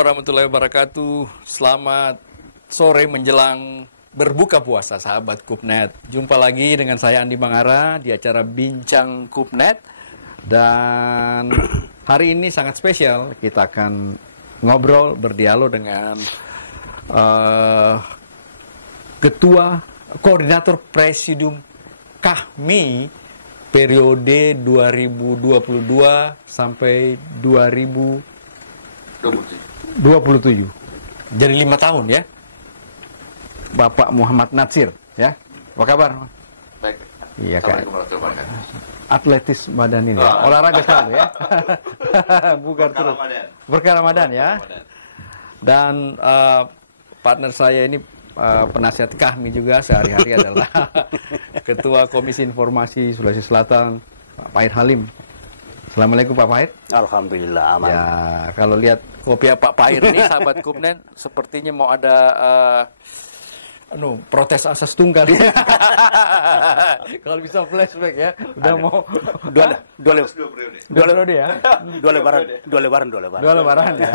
warahmatullahi wabarakatuh. Selamat sore menjelang berbuka puasa, sahabat Kupnet. Jumpa lagi dengan saya Andi Mangara di acara Bincang Kupnet. Dan hari ini sangat spesial. Kita akan ngobrol, berdialog dengan Ketua Koordinator Presidium KAHMI periode 2022 sampai 2027. Jadi 5 tahun ya. Bapak Muhammad Natsir ya. Apa kabar? Baik. Iya kan. Atletis badan ini ya. Olahraga selalu ya. Bugar terus. Berkah Ramadan ya. Dan partner saya ini penasihat KAHMI juga sehari-hari adalah Ketua Komisi Informasi Sulawesi Selatan, Pak Pahit Halim. Assalamualaikum Pak Pahit. Alhamdulillah aman. Ya, kalau lihat kopi Pak Pahit ini sahabat Kupnet sepertinya mau ada protes asas tunggal. Kalau bisa flashback ya, udah ada. Mau dua periode ya. Dua lebaran ya.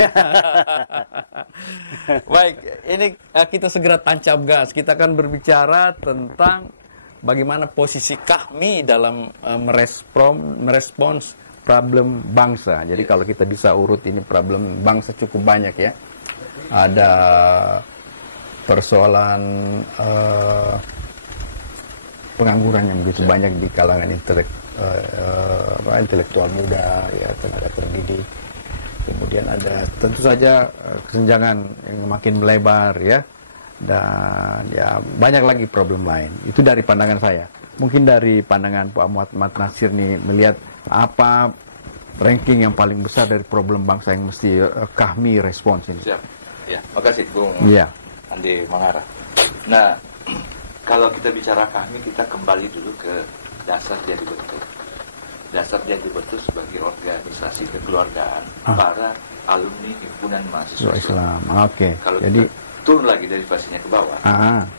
Baik, ini kita segera tancap gas. Kita akan berbicara tentang bagaimana posisi KAHMI dalam merespons problem bangsa. Jadi kalau kita bisa urut ini problem bangsa cukup banyak ya. Ada persoalan pengangguran yang begitu banyak di kalangan intelektual muda, ya, tenaga terdidik. Kemudian ada tentu saja kesenjangan yang makin melebar ya, dan ya banyak lagi problem lain. Itu dari pandangan saya. Mungkin dari pandangan Pak Muhammad Natsir nih melihat apa ranking yang paling besar dari problem bangsa yang mesti KAHMI respons ini. Siap. Ya, makasih Bung. Iya. Andi Mangara. Nah, kalau kita bicara KAHMI, kita kembali dulu ke dasar dia dibentuk. Dasar dia dibentuk sebagai organisasi kekeluargaan para alumni himpunan mahasiswa Islam. Oke. Kalau jadi kita turun lagi dari fasenya ke bawah,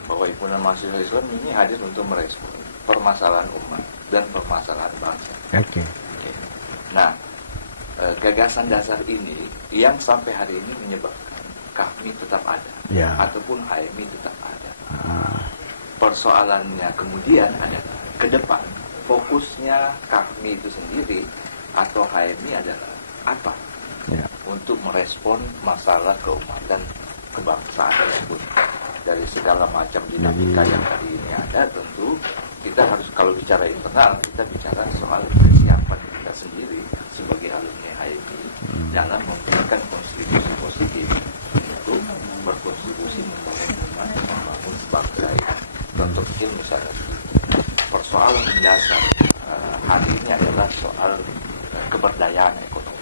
bahwa himpunan mahasiswa Islam ini hadir untuk merespon permasalahan umat dan permasalahan bangsa. Oke. Nah, gagasan dasar ini yang sampai hari ini menyebabkan KAHMI tetap ada, ataupun HMI tetap ada. Persoalannya kemudian adalah ke depan fokusnya KAHMI itu sendiri atau HMI adalah apa untuk merespon masalah keumatan kebangsaan tersebut. Dari segala macam dinamika yang hari ini ada, tentu kita harus, kalau bicara internal, kita bicara soal persiapan kita sendiri sebagai alumni HMI dalam memberikan kontribusi positif untuk berkontribusi membangun sebangsa ini. Contoh kecil misalnya, persoalan mendasar hari ini adalah soal keberdayaan ekonomi.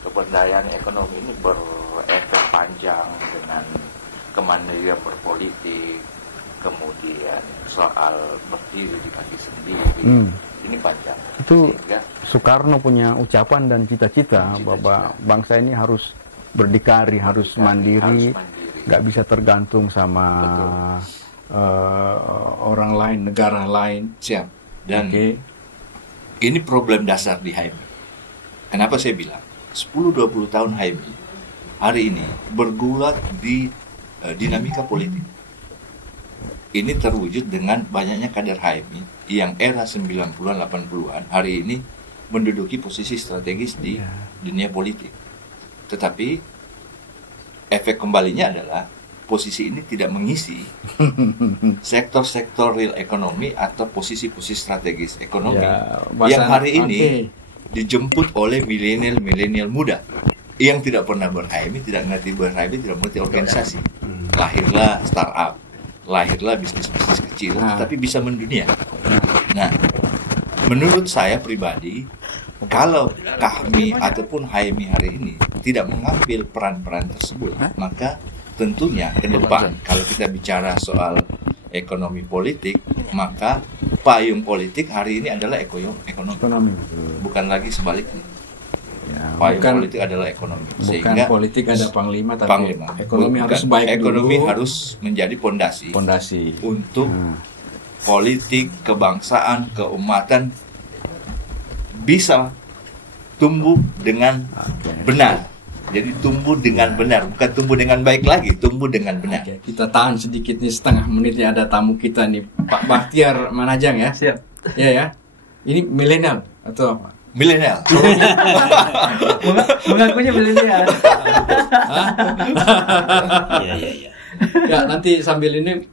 Keberdayaan ekonomi ini berefek panjang dengan kemandirian berpolitik, kemudian soal berdiri di kaki sendiri. Ini panjang. Itu Soekarno punya ucapan dan cita-cita bahwa bangsa ini harus berdikari, harus mandiri, nggak bisa tergantung sama orang lain, negara lain. Siap. Dan ini problem dasar di HMI. Kenapa saya bilang 10-20 tahun HMI hari ini bergulat di dinamika politik. Ini terwujud dengan banyaknya kader HMI yang era 90-an, 80-an hari ini menduduki posisi strategis di dunia politik. Tetapi efek kembalinya adalah posisi ini tidak mengisi sektor-sektor real ekonomi atau posisi-posisi strategis ekonomi yang hari ini dijemput oleh milenial muda yang tidak pernah ber-HMI, tidak mengerti ber-HMI, tidak mengerti organisasi. Lahirlah startup, lahirlah bisnis-bisnis kecil, tapi bisa mendunia. Nah, menurut saya pribadi, kalau KAHMI ataupun HMI hari ini tidak mengambil peran-peran tersebut, maka tentunya ke depan kalau kita bicara soal ekonomi politik, maka payung politik hari ini adalah ekonomi. Bukan lagi sebaliknya. Payung politik adalah ekonomi. Sehingga politik ada panglima, tapi ekonomi harus baik dulu. Ekonomi harus menjadi pondasi untuk politik, kebangsaan, keumatan bisa tumbuh dengan benar Jadi tumbuh dengan benar, bukan tumbuh dengan baik lagi, tumbuh dengan benar. Oke, kita tahan sedikit nih, setengah menit nih, ada tamu kita nih, Pak Bahtiar Manajang ya. Siap. Ya. Ini milenial atau apa? Milenial. Mengakunya milenial. Iya. Ya, nanti sambil ini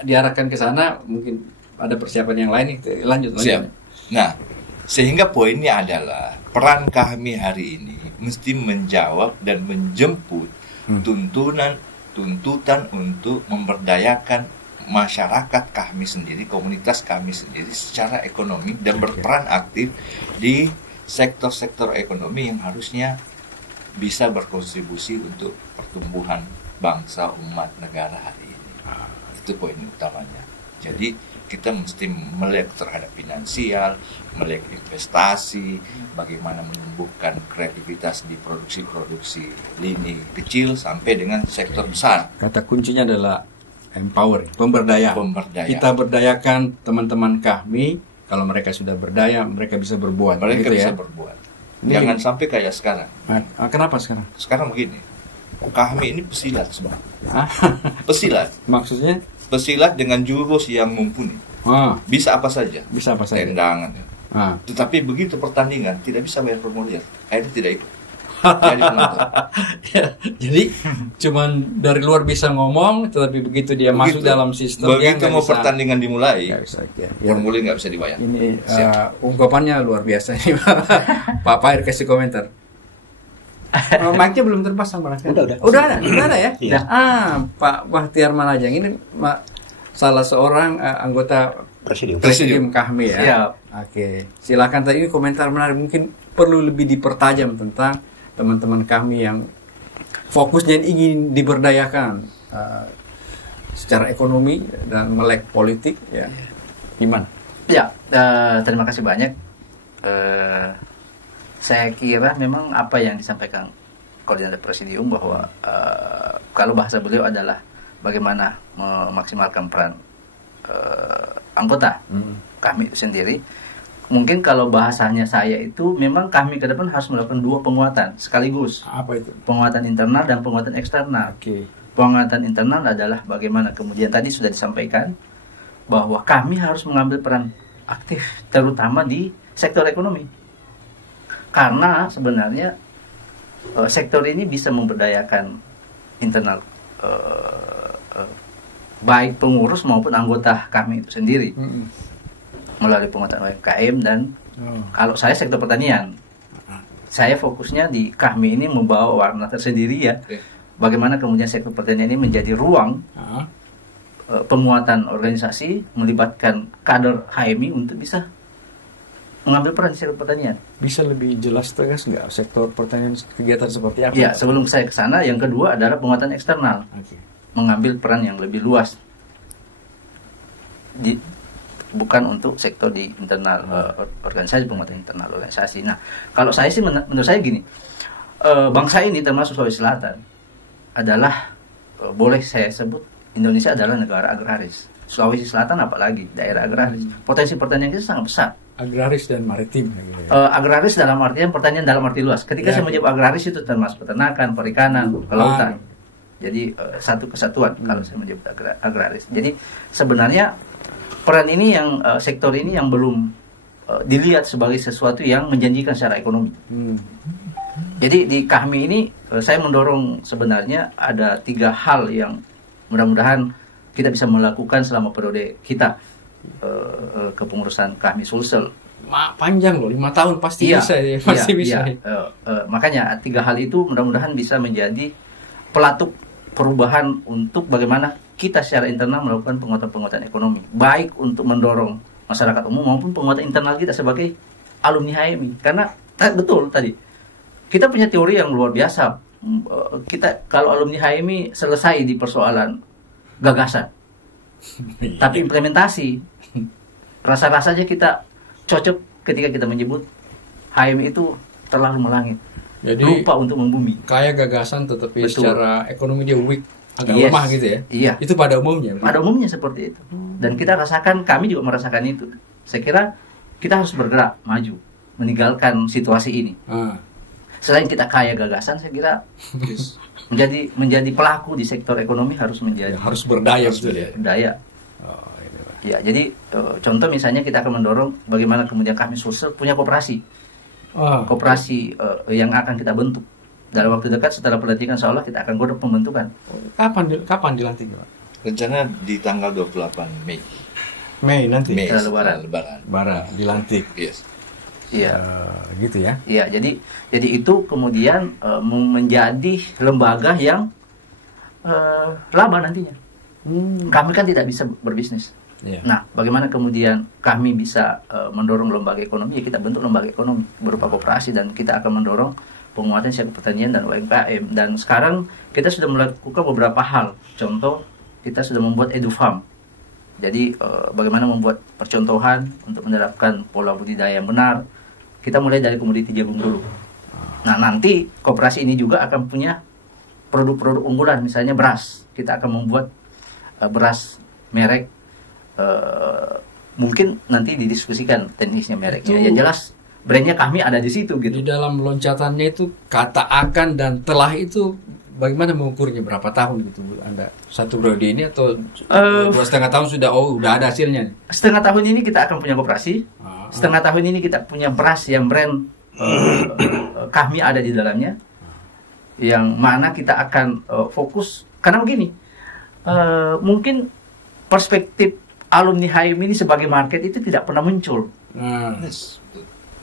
diarahkan ke sana, mungkin ada persiapan yang lain nih. Lanjut. Siap. Nah, sehingga poinnya adalah peran kami hari ini mesti menjawab dan menjemput tuntutan untuk memberdayakan masyarakat kami sendiri, komunitas kami sendiri secara ekonomi dan berperan aktif di sektor-sektor ekonomi yang harusnya bisa berkontribusi untuk pertumbuhan bangsa, umat, negara hari ini. Itu poin utamanya. Jadi kita mesti melek terhadap finansial, melek investasi, bagaimana menumbuhkan kreativitas di produksi-produksi lini kecil sampai dengan sektor besar. Kata kuncinya adalah empower, pemberdayaan. Kita berdayakan teman-teman kami. Kalau mereka sudah berdaya, mereka bisa berbuat. Mereka gitu bisa ya? berbuat. Jangan sampai kayak sekarang. Kenapa sekarang? Sekarang begini, kami ini pesilat semua. Hah? Pesilat. Maksudnya? Pesilat dengan jurus yang mumpuni. Bisa apa saja. Bisa apa saja. Tendangan. Tetapi begitu pertandingan tidak bisa bayar formulir. Akhirnya tidak ikut. Jadi cuman dari luar bisa ngomong, tetapi begitu dia masuk dalam sistem, begitu mau pertandingan dimulai, formulir nggak bisa dibayar. Ini ungkapannya luar biasa nih. Pak Pair kasih komentar. Mic-nya belum terpasang barangkali. Udah ada ya. Iya. Pak Bahtiar Manajang ini salah seorang anggota Presidium Kahmi ya. Siap. Oke, silakan. Tadi ini komentar menarik, mungkin perlu lebih dipertajam tentang teman-teman kami yang fokusnya ingin diberdayakan secara ekonomi dan melek politik ya. Gimana? Ya, terima kasih banyak. Saya kira memang apa yang disampaikan koordinator Presidium bahwa kalau bahasa beliau adalah bagaimana memaksimalkan peran anggota kami itu sendiri. Mungkin kalau bahasanya saya itu memang kami ke depan harus melakukan dua penguatan sekaligus. Apa itu? Penguatan internal dan penguatan eksternal. Oke. Penguatan internal adalah bagaimana kemudian tadi sudah disampaikan bahwa kami harus mengambil peran aktif terutama di sektor ekonomi. Karena sebenarnya sektor ini bisa memberdayakan internal baik pengurus maupun anggota kami itu sendiri. Melalui penguatan UMKM dan kalau saya sektor pertanian, saya fokusnya di kami ini membawa warna tersendiri ya. Bagaimana kemudian sektor pertanian ini menjadi ruang penguatan organisasi, melibatkan kader HMI untuk bisa mengambil peran di sektor pertanian. Bisa lebih jelas tegas nggak sektor pertanian kegiatan seperti apa? Ya, sebelum saya ke sana, yang kedua adalah penguatan eksternal. Mengambil peran yang lebih luas. Bukan untuk sektor di internal organisasi, penguatan internal organisasi. Nah, kalau saya sih menurut saya gini, bangsa ini termasuk Sulawesi Selatan adalah boleh saya sebut Indonesia adalah negara agraris. Sulawesi Selatan apalagi daerah agraris. Potensi pertanian kita sangat besar. Agraris dan maritim. Agraris dalam artian pertanian dalam arti luas. Ketika saya menyebut agraris itu termasuk peternakan, perikanan, kelautan. Jadi satu kesatuan kalau saya menyebut agraris. Jadi sebenarnya peran ini yang sektor ini yang belum dilihat sebagai sesuatu yang menjanjikan secara ekonomi. Jadi di kami ini saya mendorong sebenarnya ada 3 hal yang mudah-mudahan kita bisa melakukan selama periode kita kepengurusan kami Sulsel. Panjang loh, 5 tahun pasti bisa ya. Pasti bisa. Makanya 3 hal itu mudah-mudahan bisa menjadi pelatuk perubahan untuk bagaimana kita secara internal melakukan penguatan-penguatan ekonomi, baik untuk mendorong masyarakat umum maupun penguatan internal kita sebagai alumni HMI. Karena betul tadi kita punya teori yang luar biasa. Kita kalau alumni HMI selesai di persoalan gagasan, tapi implementasi rasa-rasanya kita cocok ketika kita menyebut HMI itu terlalu melangit. Jadi lupa untuk membumi. Kaya gagasan tetapi betul. Secara ekonomi dia weak, agak lemah gitu ya. Iya. Itu pada umumnya. Pada umumnya seperti itu. Dan kita rasakan, kami juga merasakan itu. Saya kira kita harus bergerak maju, meninggalkan situasi ini. selain kita kaya gagasan, saya kira menjadi pelaku di sektor ekonomi harus berdaya, betul ya. Berdaya. Ya, jadi contoh misalnya kita akan mendorong bagaimana kemudian kami Sulsel punya koperasi. Koperasi yang akan kita bentuk. Dalam waktu dekat setelah pelantikan insya Allah kita akan godok pembentukan. Kapan dilantik, Pak? Rencana di tanggal 28 Mei. Mei nanti. Lebaran. Dilantik. Yes. Iya. Gitu ya. Iya, jadi itu kemudian menjadi lembaga yang laba nantinya. Kami kan tidak bisa berbisnis. Yeah. Nah, bagaimana kemudian kami bisa mendorong lembaga ekonomi? Ya kita bentuk lembaga ekonomi berupa koperasi, dan kita akan mendorong penguatan sektor pertanian dan UMKM. Dan sekarang kita sudah melakukan beberapa hal. Contoh, kita sudah membuat EduFarm. Jadi bagaimana membuat percontohan untuk menerapkan pola budidaya yang benar. Kita mulai dari komoditi jagung dulu. Nah, nanti koperasi ini juga akan punya produk-produk unggulan, misalnya beras. Kita akan membuat beras merek, mungkin nanti didiskusikan teknisnya mereknya. Ya jelas brandnya kami ada di situ gitu. Di dalam loncatannya itu kata akan dan telah itu bagaimana mengukurnya, berapa tahun gitu Anda? Satu periode ini atau 2,5 tahun udah ada hasilnya? Setengah tahun ini kita akan punya koperasi. Setengah tahun ini kita punya beras yang brand kami ada di dalamnya, yang mana kita akan fokus. Karena begini, mungkin perspektif alumni HM ini sebagai market itu tidak pernah muncul.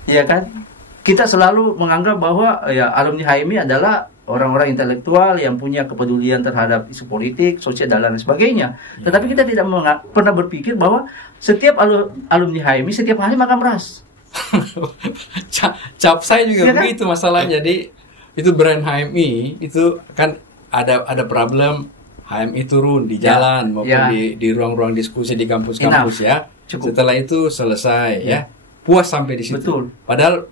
Iya kan? Kita selalu menganggap bahwa ya alumni HM adalah orang-orang intelektual yang punya kepedulian terhadap isu politik, sosial, dan lain sebagainya. Tetapi kita tidak pernah berpikir bahwa setiap alumni HMI setiap hari makan beras. Cap saya juga ya begitu kan? Masalahnya. Jadi itu brand HMI itu kan ada problem HMI turun di jalan maupun di ruang-ruang diskusi di kampus-kampus ya. Cukup. Setelah itu selesai ya. Puas sampai di situ. Betul. Padahal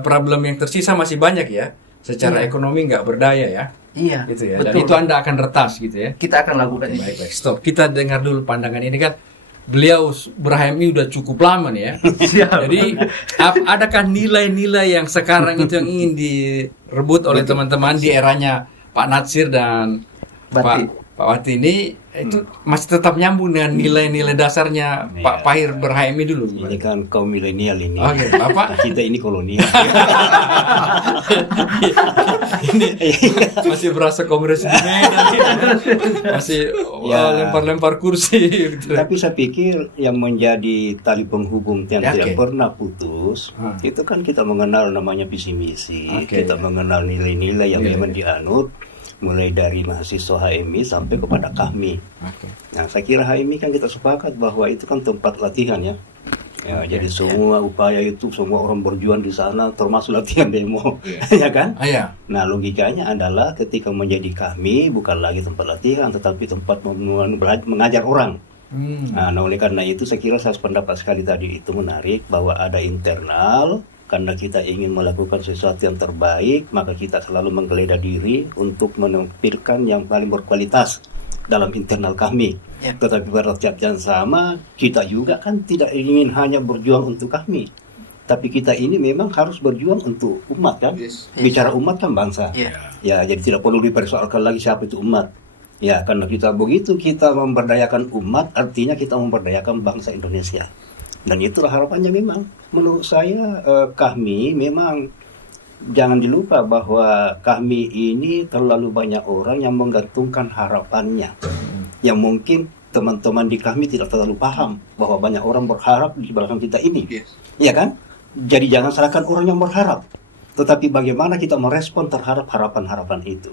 problem yang tersisa masih banyak ya. Secara ekonomi nggak berdaya ya. Iya. Gitu ya. Betul. Dan itu Anda akan retas gitu ya. Kita akan lakukan ini. Baik. Stop. Kita dengar dulu pandangan ini kan. Beliau ber-HMI udah cukup lama nih ya. Jadi adakah nilai-nilai yang sekarang itu yang ingin direbut oleh teman-teman di eranya Pak Natsir dan Pak Wati ini itu masih tetap nyambung dengan nilai-nilai dasarnya Pak Pahir ber-HMI dulu? Ini kan kaum milenial ini. Oh iya, Bapak? Kita ini kolonial. Ini masih berasa kongres di Medan, masih lempar-lempar kursi. Gitu. Tapi saya pikir yang menjadi tali penghubung yang tidak pernah putus, itu kan kita mengenal namanya visi misi, kita mengenal nilai-nilai yang memang dianut, mulai dari mahasiswa HMI sampai kepada kami. Nah, saya kira HMI kan kita sepakat bahwa itu kan tempat latihan ya. Jadi semua upaya itu, semua orang berjuang di sana, termasuk latihan demo, ya kan? Nah, logikanya adalah ketika menjadi kami bukan lagi tempat latihan, tetapi tempat mengajar orang. Nah, oleh karena itu saya kira saya sependapat sekali tadi itu menarik bahwa ada internal. Karena kita ingin melakukan sesuatu yang terbaik, maka kita selalu menggeledah diri untuk menampilkan yang paling berkualitas dalam internal kami. Tetapi pada saat yang sama, kita juga kan tidak ingin hanya berjuang untuk kami. Tapi kita ini memang harus berjuang untuk umat kan. Bicara umat kan bangsa. Ya, jadi tidak perlu dipersoalkan lagi siapa itu umat. Ya, karena kita begitu kita memberdayakan umat, artinya kita memberdayakan bangsa Indonesia. Dan itulah harapannya memang. Menurut saya kami memang jangan dilupa bahwa kami ini terlalu banyak orang yang menggantungkan harapannya. Yang mungkin teman-teman di kami tidak terlalu paham bahwa banyak orang berharap di belakang kita ini. Iya kan? Jadi jangan salahkan orang yang berharap. Tetapi bagaimana kita merespon terhadap harapan-harapan itu.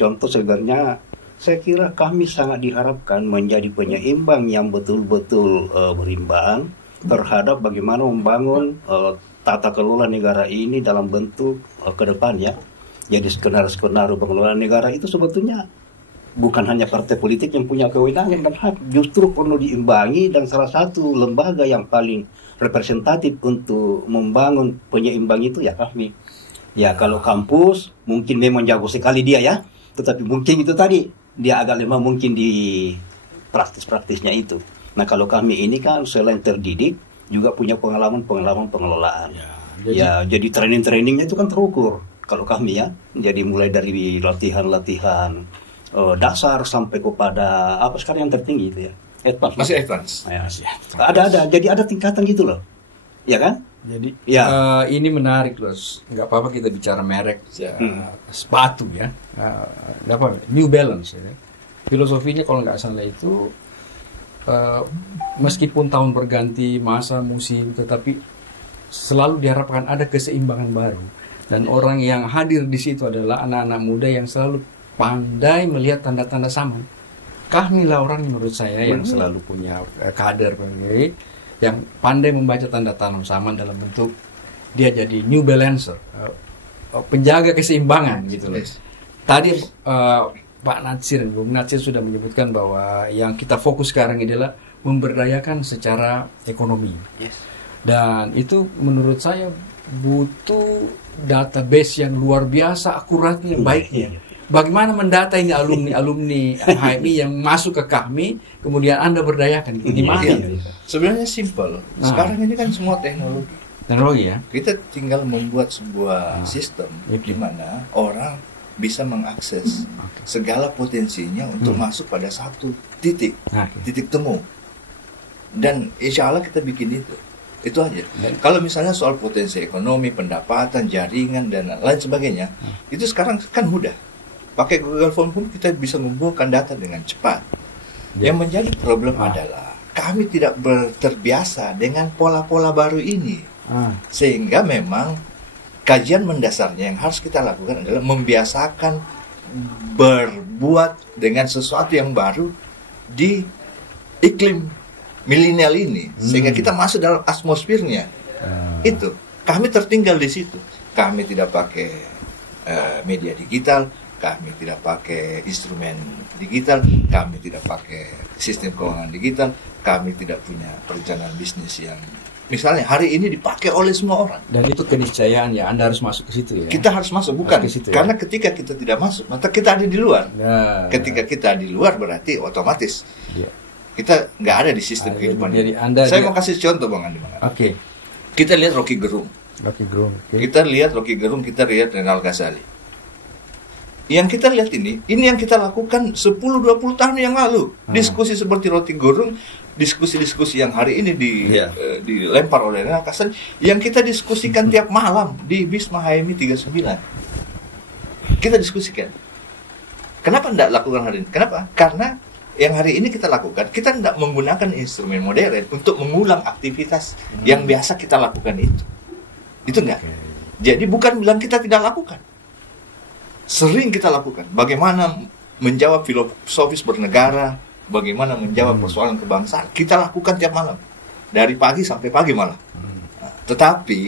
Contoh sebenarnya saya kira kami sangat diharapkan menjadi penyeimbang yang betul-betul berimbang terhadap bagaimana membangun tata kelola negara ini dalam bentuk ke depan ya. Jadi skenario pengelolaan negara itu sebetulnya bukan hanya partai politik yang punya kewenangan dan hak, justru perlu diimbangi, dan salah satu lembaga yang paling representatif untuk membangun penyeimbang itu ya kami. Ya kalau kampus mungkin memang jago sekali dia ya, tetapi mungkin itu tadi dia agak lemah mungkin di praktis-praktisnya itu. Nah kalau kami ini kan selain terdidik juga punya pengalaman pengelolaan. Jadi training-trainingnya itu kan terukur. kalau kami ya. Jadi mulai dari latihan-latihan dasar sampai kepada apa sekarang yang tertinggi itu ya. Advance. Masih advance. Ya, ada. Jadi ada tingkatan gitu loh. Ya kan? Jadi ya. Ini menarik loh. Nggak apa-apa kita bicara merek sepatu ya. New Balance ya. Filosofinya kalau nggak salah itu meskipun tahun berganti, masa, musim, tetapi selalu diharapkan ada keseimbangan baru. Dan orang yang hadir di situ adalah anak-anak muda yang selalu pandai melihat tanda-tanda zaman. Kamilah orang menurut saya yang selalu punya kader yang pandai membaca tanda-tanda zaman dalam bentuk dia jadi New Balancer, penjaga keseimbangan gitu loh. Tadi Pak Natsir, Bung Natsir sudah menyebutkan bahwa yang kita fokus sekarang adalah memberdayakan secara ekonomi. Dan itu menurut saya butuh database yang luar biasa akuratnya, baiknya. Bagaimana mendata ini alumni HMI yang masuk ke kami, kemudian Anda berdayakan di mana? Sebenarnya simple. Sekarang ini kan semua teknologi. Teknologi ya. Kita tinggal membuat sebuah sistem di mana orang bisa mengakses segala potensinya untuk masuk pada satu titik temu. Dan insya Allah kita bikin itu aja. Kalau misalnya soal potensi ekonomi, pendapatan, jaringan dan lain sebagainya, itu sekarang kan mudah. Pakai Google Form pun kita bisa mengumpulkan data dengan cepat. Yang menjadi problem adalah kami tidak terbiasa dengan pola-pola baru ini. Sehingga memang kajian mendasarnya yang harus kita lakukan adalah membiasakan berbuat dengan sesuatu yang baru di iklim milenial ini, sehingga kita masuk dalam atmosfernya. Itu kami tertinggal di situ. Kami tidak pakai media digital, kami tidak pakai instrumen digital, kami tidak pakai sistem keuangan digital, kami tidak punya perencanaan bisnis yang misalnya hari ini dipakai oleh semua orang. Dan itu keniscayaan ya, Anda harus masuk ke situ ya. Kita harus masuk, bukan situ, karena ketika kita tidak masuk, maka kita ada di luar. Ketika kita di luar berarti otomatis kita nggak ada di sistem kehidupan. Jadi saya mau kasih contoh Bang Andi. Oke. Kita lihat Rocky Gerung. Kita lihat Rocky Gerung, kita lihat Renal Ghazali. Yang kita lihat ini yang kita lakukan 10-20 tahun yang lalu. Diskusi seperti Rocky Gerung, diskusi-diskusi yang hari ini dilempar oleh Renal Ghazali, yang kita diskusikan tiap malam di Bisma HMI 39. Kita diskusikan. Kenapa tidak lakukan hari ini? Kenapa? Karena yang hari ini kita lakukan, kita tidak menggunakan instrumen modern untuk mengulang aktivitas yang biasa kita lakukan itu. Itu enggak. Jadi bukan bilang kita tidak lakukan. Sering kita lakukan. Bagaimana menjawab filosofis bernegara, bagaimana menjawab persoalan kebangsaan, kita lakukan tiap malam. Dari pagi sampai pagi malam. Tetapi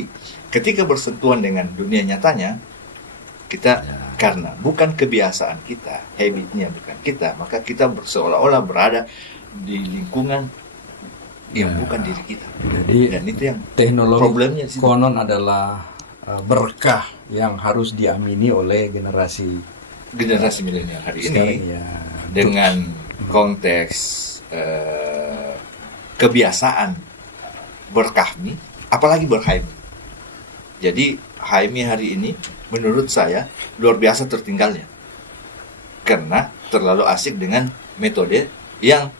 ketika bersentuhan dengan dunia nyatanya, kita karena bukan kebiasaan kita, habitnya bukan kita, maka kita seolah-olah berada di lingkungan yang bukan diri kita. Jadi, dan itu yang teknologi problemnya konon adalah berkah yang harus diamini oleh generasi milenial hari ini dengan konteks kebiasaan berkahmi, apalagi berHMI. Jadi HMI hari ini menurut saya luar biasa tertinggalnya karena terlalu asik dengan metode yang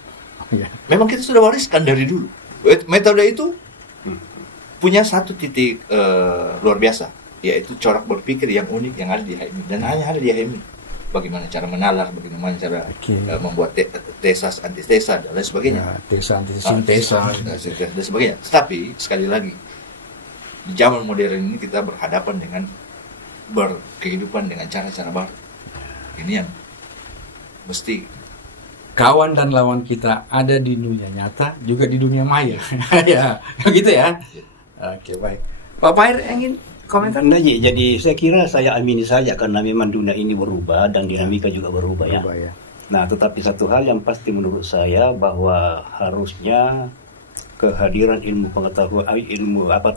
memang kita sudah wariskan dari dulu. Metode itu punya satu titik luar biasa, yaitu corak berpikir yang unik yang ada di HMI dan hanya ada di HMI. Bagaimana cara menalar, bagaimana cara membuat tesas, antitesa dan lain sebagainya. Tesa, antitesa, dan sebagainya. Tetapi sekali lagi di zaman modern ini kita berhadapan dengan berkehidupan dengan cara-cara baru. Ini yang mesti kawan dan lawan kita ada di dunia nyata juga di dunia maya. Ya, gitu ya. Oke, baik. Pak Pair ingin komentar? Nah, jadi saya kira saya amini saja karena memang dunia ini berubah dan dinamika juga berubah ya. Nah, tetapi satu hal yang pasti menurut saya bahwa harusnya kehadiran ilmu pengetahuan,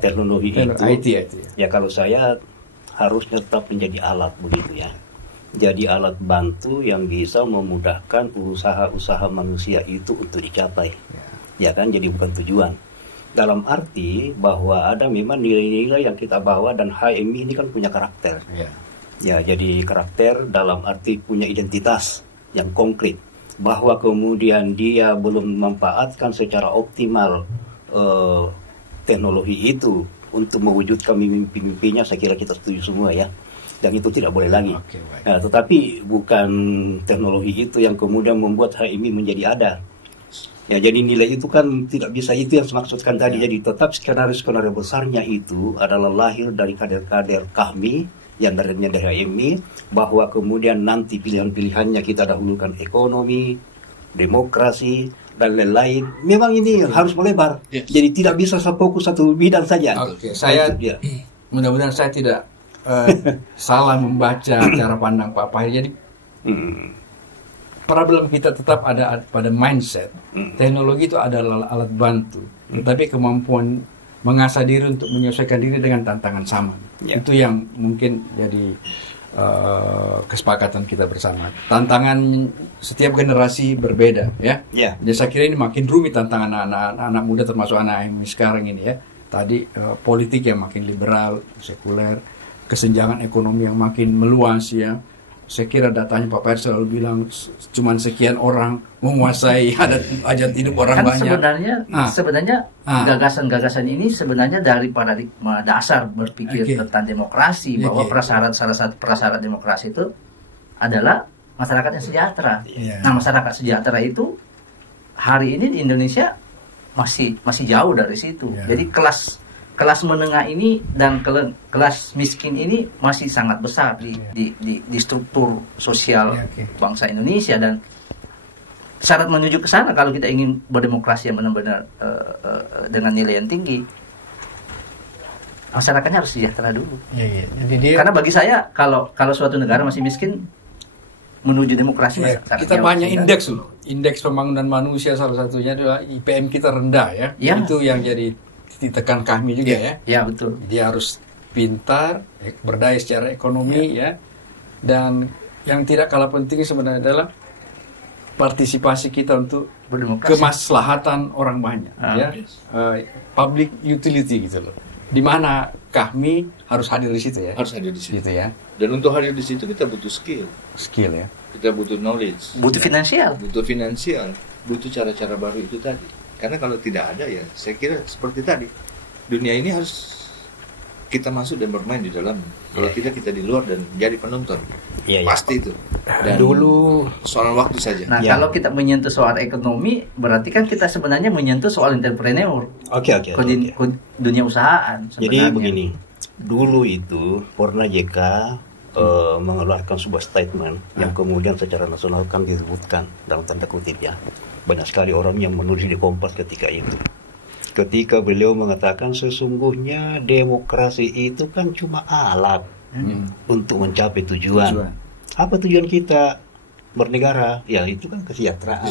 teknologi itu, IT ya kalau saya harusnya tetap menjadi alat begitu ya. Jadi alat bantu yang bisa memudahkan usaha-usaha manusia itu untuk dicapai. Ya kan, jadi bukan tujuan. Dalam arti bahwa ada memang nilai-nilai yang kita bawa dan HMI ini kan punya karakter. Ya, jadi karakter dalam arti punya identitas yang konkret, bahwa kemudian dia belum memanfaatkan secara optimal teknologi itu untuk mewujudkan mimpi-mimpinya. Saya kira kita setuju semua ya, dan itu tidak boleh lagi. Nah, tetapi bukan teknologi itu yang kemudian membuat HMI menjadi ada. Ya, jadi nilai itu kan tidak bisa, itu yang saya maksudkan tadi. Jadi tetap skenario-skenario besarnya itu adalah lahir dari kader-kader kami yang dari HMI, bahwa kemudian nanti pilihan-pilihannya kita dahulukan ekonomi, demokrasi, dan lain-lain. Memang ini harus melebar. Jadi tidak bisa fokus satu bidang saja. Saya mudah-mudahan saya tidak salah membaca cara pandang Pak Pahir. Jadi problem kita tetap ada pada mindset. Teknologi itu adalah alat bantu, tapi kemampuan mengasah diri untuk menyesuaikan diri dengan tantangan sama. Itu yang mungkin jadi kesepakatan kita bersama. Tantangan setiap generasi berbeda, ya. Jadi saya kira ini makin rumit tantangan anak muda, termasuk anak yang sekarang ini ya. Tadi politik yang makin liberal, sekuler, kesenjangan ekonomi yang makin meluas ya. Saya kira datanya Pak Pahir selalu bilang cuman sekian orang menguasai hajat hidup orang kan banyak. Sebenarnya gagasan-gagasan ini sebenarnya dari paradigma dasar berpikir tentang demokrasi, bahwa salah satu prasyarat demokrasi itu adalah masyarakat yang sejahtera. Nah, masyarakat sejahtera itu hari ini di Indonesia masih jauh dari situ. Jadi kelas menengah ini dan kelas miskin ini masih sangat besar di struktur sosial bangsa Indonesia, dan syarat menuju ke sana kalau kita ingin berdemokrasi yang benar-benar dengan nilai yang tinggi, masyarakatnya harus sejahtera dulu. Karena bagi saya kalau suatu negara masih miskin, menuju demokrasi kita banyak indeks loh. Indeks pembangunan manusia salah satunya adalah IPM kita rendah ya. Itu yang jadi ditekan kami juga ya. Ya, betul. Dia harus pintar, berdaya secara ekonomi ya. Dan yang tidak kalah penting sebenarnya adalah partisipasi kita untuk kemaslahatan orang banyak ya. Public utility gitu loh. Di mana kami harus hadir di situ ya. Harus hadir di situ ya. Dan untuk hadir di situ kita butuh skill ya. Kita butuh knowledge. Butuh finansial. Butuh cara-cara baru itu tadi. Karena kalau tidak ada ya, saya kira seperti tadi, dunia ini harus kita masuk dan bermain di dalam. Kalau tidak kita di luar dan jadi penonton. Pasti itu. Dan dulu soal waktu saja. Nah, kalau kita menyentuh soal ekonomi, berarti kan kita sebenarnya menyentuh soal entrepreneur. Dunia usahaan sebenarnya. Jadi begini, dulu itu pernah JK mengeluarkan sebuah statement yang kemudian secara nasional kan disebutkan dalam tanda kutip ya. Banyak sekali orang yang menulis di Kompas ketika itu. Ketika beliau mengatakan sesungguhnya demokrasi itu kan cuma alat untuk mencapai tujuan. Apa tujuan kita bernegara? Ya itu kan kesejahteraan.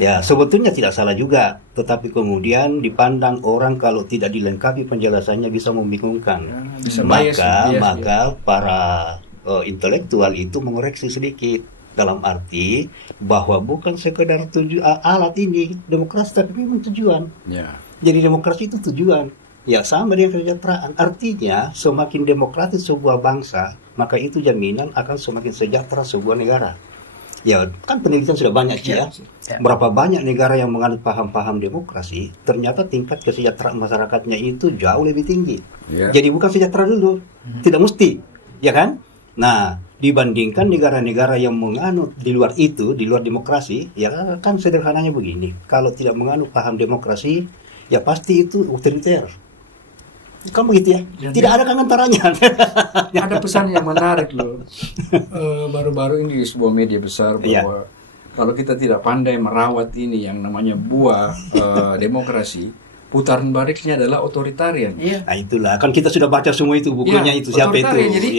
Ya sebetulnya tidak salah juga, tetapi kemudian dipandang orang kalau tidak dilengkapi penjelasannya bisa membingungkan. Maka para intelektual itu mengoreksi sedikit. Dalam arti bahwa bukan sekedar alat ini demokrasi, tapi memang tujuan. Jadi demokrasi itu tujuan. Ya sama dengan kesejahteraan. Artinya semakin demokratis sebuah bangsa, maka itu jaminan akan semakin sejahtera sebuah negara. Ya kan penelitian sudah banyak ya. Berapa banyak negara yang menganut paham-paham demokrasi, ternyata tingkat kesejahteraan masyarakatnya itu jauh lebih tinggi. Jadi bukan sejahtera dulu, tidak mesti, ya kan? Nah, dibandingkan negara-negara yang menganut di luar itu, di luar demokrasi, ya kan sederhananya begini. Kalau tidak menganut paham demokrasi, ya pasti itu otoriter. Kan begitu ya? Tidak ada kangentaranya. Ada pesan yang menarik loh. Baru-baru ini di sebuah media besar bahwa kalau kita tidak pandai merawat ini yang namanya buah demokrasi, putaran baliknya adalah otoritarian. Nah itulah, kan kita sudah baca semua itu bukunya itu siapa itu. Jadi,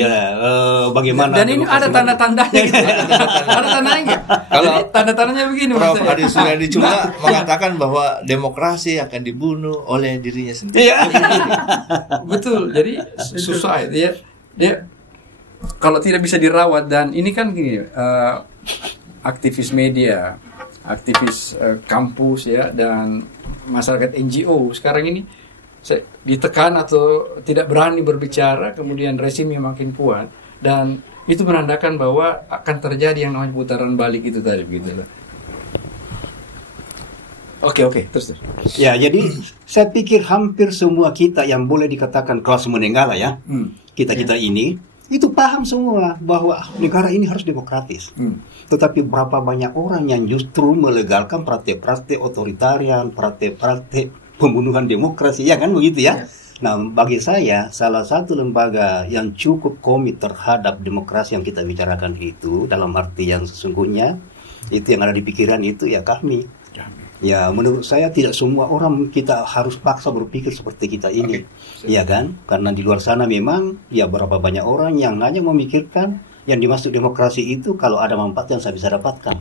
bagaimana? Dan ini ada tanda-tandanya gitu. Ada tandanya. Kalau tanda-tandanya begini. Prof. Adi Suryadi Cula mengatakan bahwa demokrasi akan dibunuh oleh dirinya sendiri. Betul. Jadi susah dia kalau tidak bisa dirawat, dan ini kan gini, aktivis media, aktivis kampus ya, dan masyarakat NGO sekarang ini ditekan atau tidak berani berbicara, kemudian resimnya makin kuat. dan itu menandakan bahwa akan terjadi yang namanya putaran balik itu tadi begitu. Oke, terus. Ya, jadi saya pikir hampir semua kita yang boleh dikatakan kelas menengah lah ya, kita ini itu paham semua bahwa negara ini harus demokratis. Tetapi berapa banyak orang yang justru melegalkan praktek-praktek otoritarian, praktek-praktek pembunuhan demokrasi, ya kan begitu ya? Nah, bagi saya salah satu lembaga yang cukup komit terhadap demokrasi yang kita bicarakan itu dalam arti yang sesungguhnya itu yang ada di pikiran itu ya kami. Ya, menurut saya tidak semua orang kita harus paksa berpikir seperti kita ini, ya kan? Karena di luar sana memang ya berapa banyak orang yang hanya memikirkan yang dimaksud demokrasi itu kalau ada manfaat yang saya bisa dapatkan.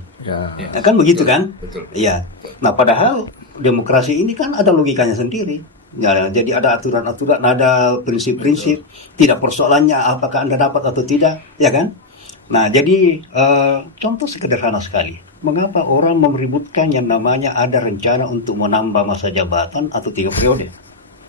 Ya kan begitu kan? Betul. Iya. Nah, padahal demokrasi ini kan ada logikanya sendiri. Ya, jadi ada aturan-aturan, ada prinsip-prinsip. Tidak persoalannya apakah Anda dapat atau tidak, ya kan? Nah, jadi contoh sederhana sekali. Mengapa orang meributkan yang namanya ada rencana untuk menambah masa jabatan atau 3 periode?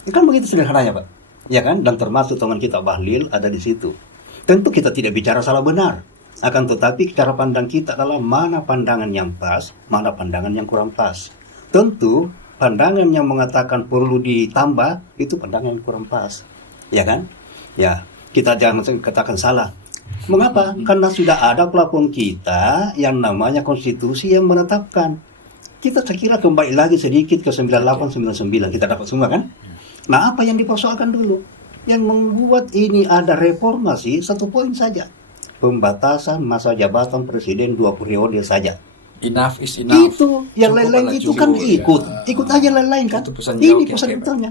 Ya kan begitu sederhananya, Pak. Ya kan? Dan termasuk teman kita Bahlil ada di situ. Tentu kita tidak bicara salah benar. Akan tetapi cara pandang kita adalah mana pandangan yang pas, mana pandangan yang kurang pas. Tentu pandangan yang mengatakan perlu ditambah itu pandangan yang kurang pas. Ya kan? Ya, kita jangan katakan salah. Mengapa? Karena sudah ada platform kita yang namanya konstitusi yang menetapkan. Kita sekira kembali lagi sedikit ke 9899 kita dapat semua kan? Nah, apa yang dipersoalkan dulu? Yang membuat ini ada reformasi 1 poin saja. Pembatasan masa jabatan presiden 2 periode saja. Enough is enough. Itu yang lain-lain itu kan ikut aja lain-lain kan. Ini pesan betulnya.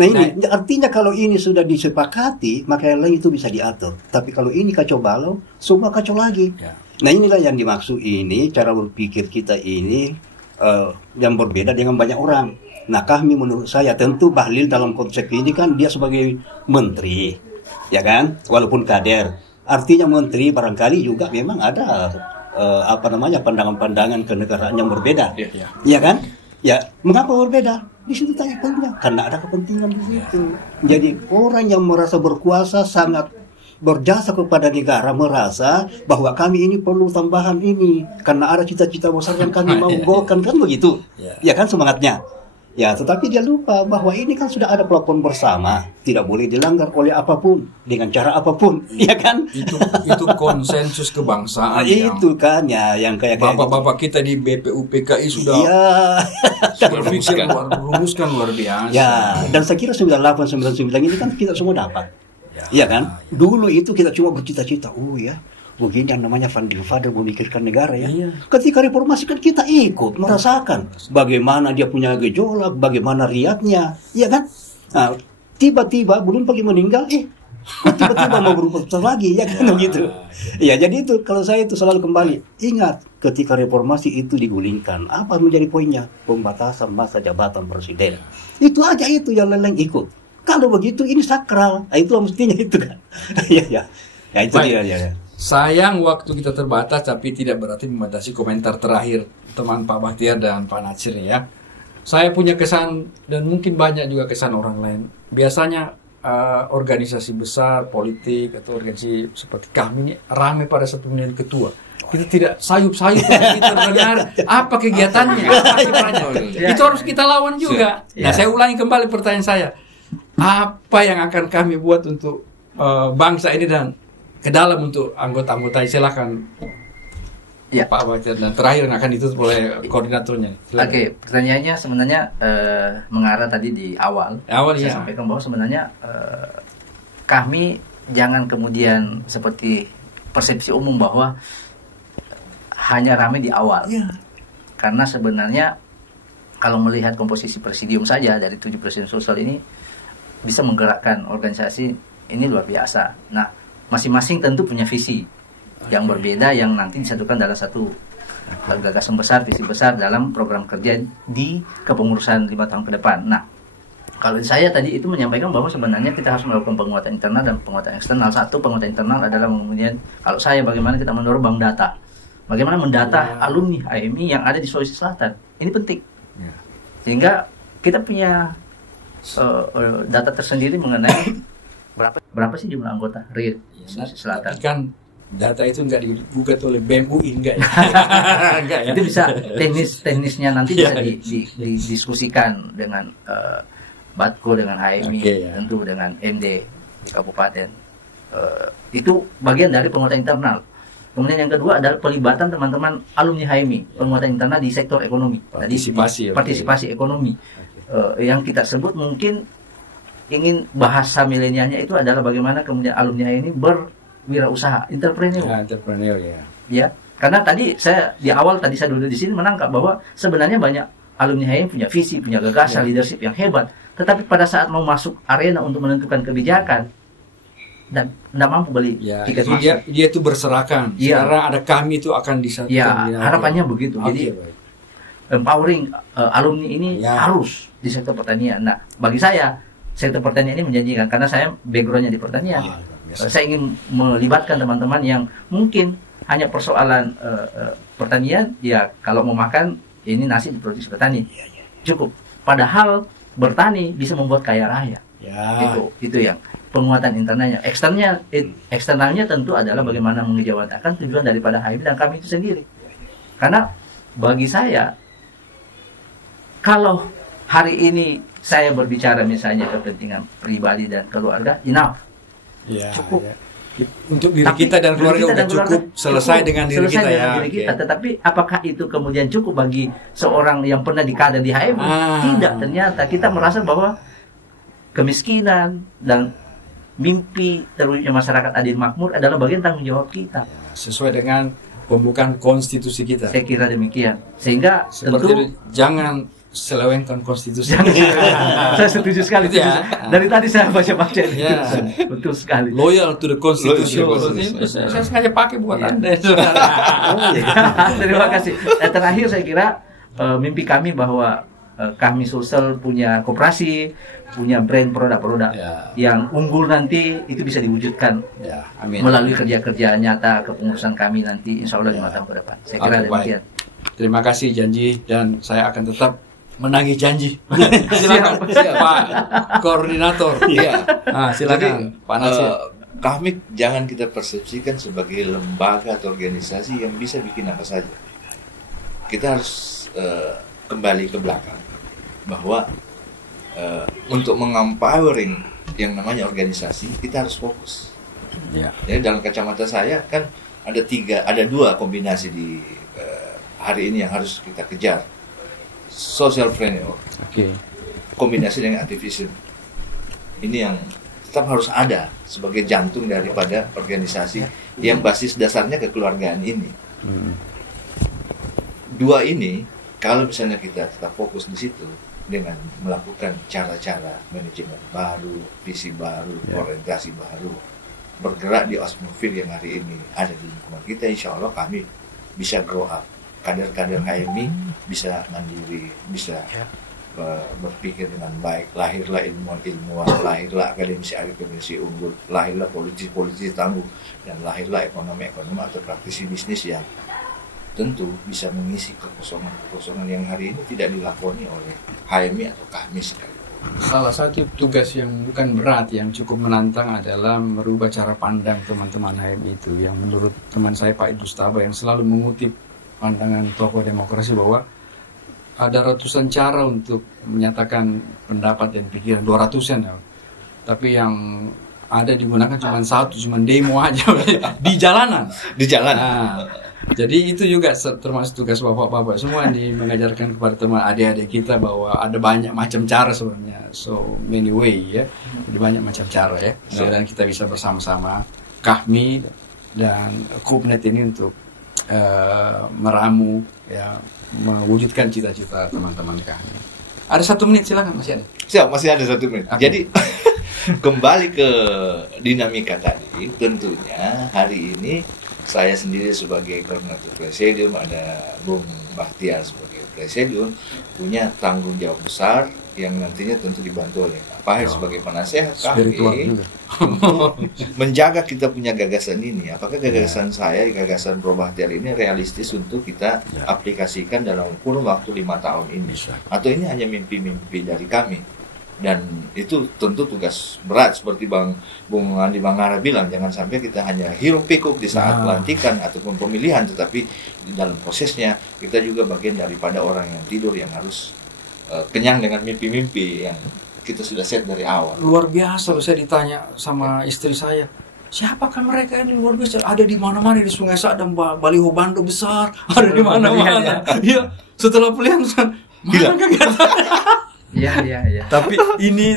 Nah ini artinya kalau ini sudah disepakati maka yang lain itu bisa diatur. Tapi kalau ini kacau balau, semua kacau lagi. Nah inilah yang dimaksud ini cara berpikir kita ini yang berbeda dengan banyak orang. Nah kami menurut saya tentu Bahlil dalam konsep ini kan dia sebagai menteri, ya kan, walaupun kader. Artinya menteri barangkali juga memang ada pandangan-pandangan kenegaraan yang berbeda, ya kan? Ya, mengapa berbeda? Di situ tanya poinnya, karena ada kepentingan di situ. Jadi orang yang merasa berkuasa sangat berjasa kepada negara merasa bahwa kami ini perlu tambahan ini karena ada cita-cita besar yang kami mau golkan kan begitu, ya kan semangatnya. Ya, tetapi dia lupa bahwa ini kan sudah ada platform bersama, tidak boleh dilanggar oleh apapun, dengan cara apapun, ya kan? Itu konsensus kebangsaan. Itu kan ya, yang kayak bapak-bapak kita di BPUPKI sudah berpikir rumuskan luar biasa. Ya, dan saya kira 9899 ini kan kita semua dapat, ya kan? Dulu itu kita cuma bercita-cita, begini yang namanya founding father memikirkan negara ya. Ketika reformasi kan kita ikut merasakan bagaimana dia punya gejolak, bagaimana riaknya, ya kan? Nah, tiba-tiba belum pagi meninggal, tiba-tiba mau berubah lagi, ya kan begitu. Ya, jadi itu kalau saya itu selalu kembali ingat ketika reformasi itu digulingkan, apa menjadi poinnya? Pembatasan masa jabatan presiden. Itu aja itu yang lain ikut. Kalau begitu ini sakral, itu mestinya itu kan. Ya itu dia ya. Sayang waktu kita terbatas, tapi tidak berarti membatasi komentar terakhir teman Pak Bahtiar dan Pak Natsir ya. Saya punya kesan dan mungkin banyak juga kesan orang lain. Biasanya organisasi besar, politik atau organisasi seperti kami ini ramai pada satu pemilihan ketua. Kita tidak sayup-sayup terdengar apa kegiatannya, apa kiprahnya. Itu harus kita lawan juga. Nah, saya ulangi kembali pertanyaan saya. Apa yang akan kami buat untuk bangsa ini dan ke dalam untuk anggota-anggota, silakan Pak Bahtiar, dan terakhir akan ditutup oleh koordinatornya. Oke, pertanyaannya sebenarnya mengarah tadi di awal saya sampaikan bahwa sebenarnya kami jangan kemudian seperti persepsi umum bahwa hanya ramai di awal, karena sebenarnya kalau melihat komposisi presidium saja dari 7 presiden sosial ini bisa menggerakkan organisasi ini luar biasa. Nah, masing-masing tentu punya visi yang berbeda yang nanti disatukan dalam satu gagasan besar, visi besar dalam program kerja di kepengurusan 5 tahun ke depan. Nah, kalau saya tadi itu menyampaikan bahwa sebenarnya kita harus melakukan penguatan internal dan penguatan eksternal. Satu, penguatan internal adalah kemudian kalau saya bagaimana kita mendorong bank data. Bagaimana mendata alumni HMI yang ada di Sulawesi Selatan. Ini penting. Sehingga kita punya data tersendiri mengenai Berapa sih jumlah anggota real Sulawesi Selatan? Tapi kan data itu nggak digugat oleh BEM UI, enggak ya? Enggak ya? Itu bisa teknisnya nanti bisa didiskusikan dengan Batko, dengan HMI, tentu dengan MD di kabupaten. Itu bagian dari penguatan internal. Kemudian yang kedua adalah pelibatan teman-teman alumni HMI, penguatan internal di sektor ekonomi. Partisipasi ekonomi. Yang kita sebut mungkin ingin bahasa milenialnya itu adalah bagaimana kemudian alumni HMI berwirausaha, entrepreneur. Ya, karena tadi saya di awal saya dulu di sini menangkap bahwa sebenarnya banyak alumni HMI punya visi, punya gagasan, leadership yang hebat, tetapi pada saat mau masuk arena untuk menentukan kebijakan dan tidak mampu beli tiket masuk. Dia itu berserakan. Sekarang ada kami itu akan disatukan. Ya, harapannya begitu. Jadi empowering alumni ini harus di sektor pertanian. Nah, bagi saya sektor pertanian ini menjanjikan karena saya backgroundnya di pertanian. Saya ingin melibatkan teman-teman yang mungkin hanya persoalan pertanian, ya kalau mau makan ini nasi diproduksi petani, cukup. Padahal bertani bisa membuat kaya raya. Itu yang penguatan internalnya. Eksternalnya tentu adalah bagaimana mengejawantahkan tujuan daripada HMI dan kami itu sendiri. Karena bagi saya, kalau hari ini saya berbicara misalnya kepentingan pribadi dan keluarga, enough. Cukup. Untuk diri kita dan keluarga sudah cukup, selesai dengan diri kita. Tetapi apakah itu kemudian cukup bagi seorang yang pernah dikader di HMI? Tidak, ternyata kita merasa bahwa kemiskinan dan mimpi terwujudnya masyarakat adil makmur adalah bagian tanggung jawab kita. Sesuai dengan pembukaan konstitusi kita. Saya kira demikian. Sehingga tentu jangan selewengkan konstitusi. Saya setuju sekali. Dari tadi saya baca-baca ini. Betul sekali. Loyal to the constitution. Saya sengaja pakai buat Anda. Terima kasih. Terakhir saya kira mimpi kami bahwa kami Sulsel punya koperasi, punya brand produk-produk yang unggul nanti itu bisa diwujudkan melalui kerja-kerja nyata kepengurusan kami nanti insya Allah 5 tahun ke depan. Saya kira demikian. Terima kasih janji dan saya akan tetap menagih janji. Silakan Pak Koordinator. Silakan Pak Nasir. Kami jangan kita persepsikan sebagai lembaga atau organisasi yang bisa bikin apa saja. Kita harus kembali ke belakang bahwa untuk mengempowering yang namanya organisasi kita harus fokus. Jadi dalam kacamata saya kan ada dua kombinasi di hari ini yang harus kita kejar. Social framework, kombinasi dengan aktivisme. Ini yang tetap harus ada sebagai jantung daripada organisasi yang basis dasarnya kekeluargaan ini. Dua ini, kalau misalnya kita tetap fokus di situ dengan melakukan cara-cara manajemen baru, visi baru, orientasi baru, bergerak di atmosfer yang hari ini ada di lingkungan kita, insya Allah kami bisa grow up. Kader-kader HMI bisa mandiri, bisa berpikir dengan baik. Lahirlah ilmuwan, lahirlah akademisi unggul, lahirlah politisi tangguh, dan lahirlah ekonomi atau praktisi bisnis yang tentu bisa mengisi kekosongan yang hari ini tidak dilakoni oleh HMI atau kami sekali. Salah satu tugas yang bukan berat, yang cukup menantang adalah merubah cara pandang teman-teman HMI itu, yang menurut teman saya Pak Idrus Taba yang selalu mengutip pandangan tokoh demokrasi bahwa ada ratusan cara untuk menyatakan pendapat dan pikiran, 200-an ya. Tapi yang ada digunakan cuma satu, cuma demo aja di jalanan. Jadi itu juga termasuk tugas bapak-bapak semua nih, mengajarkan kepada teman adik-adik kita bahwa ada banyak macam cara sebenarnya, so many way ya, ada banyak macam cara ya. Dan kita bisa bersama-sama kami dan Kupnet ini untuk meramu ya, mewujudkan cita-cita teman-teman kami. Ada 1 menit, silakan, masih ada. Siap, masih ada 1 menit. Jadi kembali ke dinamika tadi, tentunya hari ini saya sendiri sebagai koordinator presidium, ada Bung Bahtiar sebagai presidium, punya tanggung jawab besar yang nantinya tentu dibantu oleh Pak Her sebagai penasehat kami untuk menjaga kita punya gagasan ini. Apakah gagasan saya, gagasan Bro Bahtiar ini realistis untuk kita aplikasikan dalam kurun waktu 5 tahun ini, atau ini hanya mimpi-mimpi dari kami? Dan itu tentu tugas berat seperti Bung Andi Mangara bilang, jangan sampai kita hanya hiruk pikuk di saat pelantikan ataupun pemilihan, tetapi di dalam prosesnya kita juga bagian daripada orang yang tidur, yang harus kenyang dengan mimpi-mimpi yang kita sudah set dari awal. Luar biasa, saya ditanya sama istri saya, siapakah mereka ini, luar biasa, ada di mana-mana, di Sungai Sadang, baliho bando besar, ada di mana-mana. Iya, setelah pilihan mana kegiatan? Iya. Tapi ini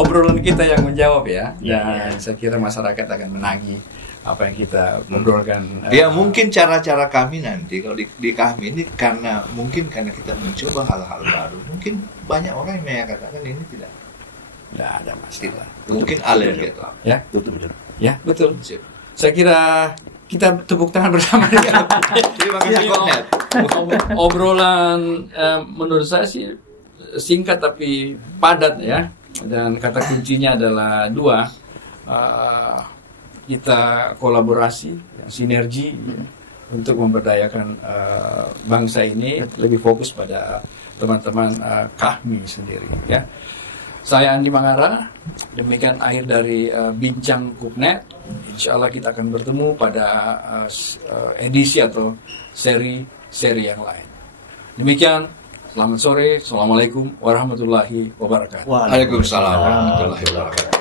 obrolan kita yang menjawab ya. Dan saya kira masyarakat akan menagih apa yang kita obrolkan. Ya mungkin cara-cara kami nanti kalau di kami ini karena kita mencoba hal-hal baru. Mungkin banyak orang yang mengatakan ini tidak ada masalah. Mungkin alergi. Ya, betul. Ya, betul. Saya kira kita tepuk tangan bersama. Terima kasih Komnet. Obrolan menurut saya sih singkat tapi padat ya, dan kata kuncinya adalah dua, kita kolaborasi, sinergi untuk memberdayakan bangsa ini, lebih fokus pada teman-teman kami sendiri ya. Saya Andi Mangara, demikian akhir dari Bincang Kuknet. Insya Allah kita akan bertemu pada edisi atau seri yang lain. Demikian. Selamat sore, Assalamualaikum warahmatullahi wabarakatuh. Waalaikumsalam warahmatullahi wabarakatuh.